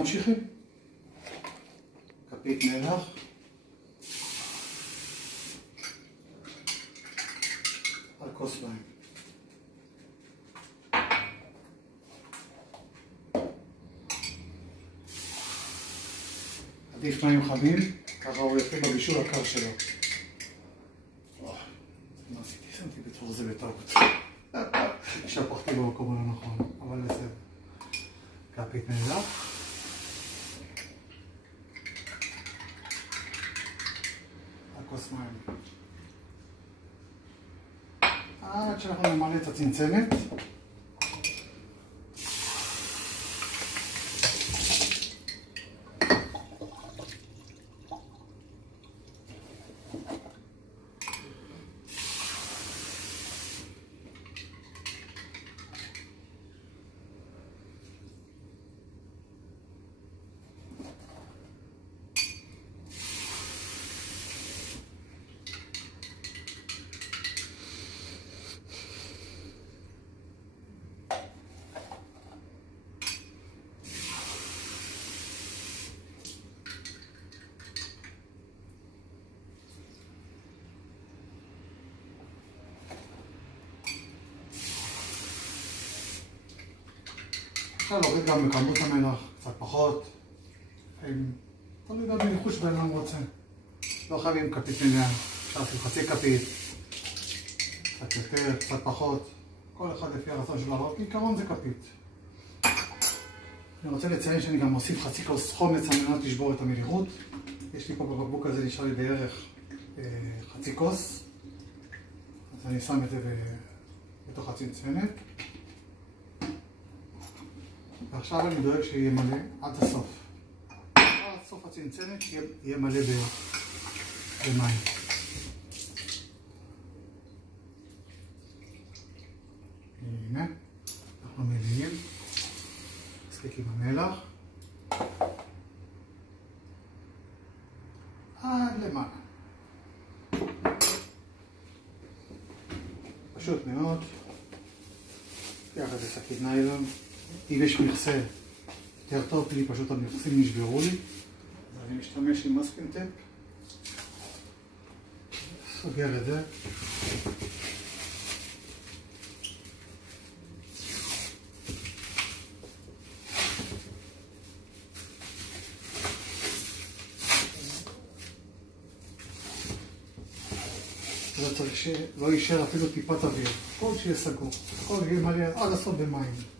אנחנו ממשיכים. כפית מלח. על כוס מים. עדיף מים חמים, ככה הוא יפה בבישול הקר שלו. מה עשיתי? שמתי בתור זה בטעות. שפכתי במקום הלא נכון, אבל בסדר. כפית מלח. על כוס מים. עד שאנחנו נמלא את הצנצנת. אפשר להוריד גם בכמות המלח, קצת פחות. תלוי גם בניחוש בין מה רוצה. לא חייבים כפית מלאה, אפשר לעשות חצי כפית, קצת יותר, קצת פחות. כל אחד לפי הרצון שלו, אבל בעיקרון זה כפית. אני רוצה לציין שאני גם מוסיף חצי כוס חומץ על מנת לשבור את המליחות. יש לי פה בבקבוק הזה נשאר לי בערך חצי כוס. אז אני שם את זה בתוך הצנצנת. ועכשיו אני דואג שיהיה מלא עד הסוף. עד סוף הצנצנת יהיה מלא במים. הנה, אנחנו מלאים. מספיק עם המלח. עד למעלה. פשוט מאוד. לוקח איזה שקית ניילון. אם יש מכסה יותר טוב, לי פשוט המכסים נשברו לי, אז אני משתמש עם מסקינג טייפ, סוגר את זה, לא צריך שלא יישאר אפילו טיפת אוויר, הכל שיהיה סגור, הכל יהיה מלא עד הסוף במים.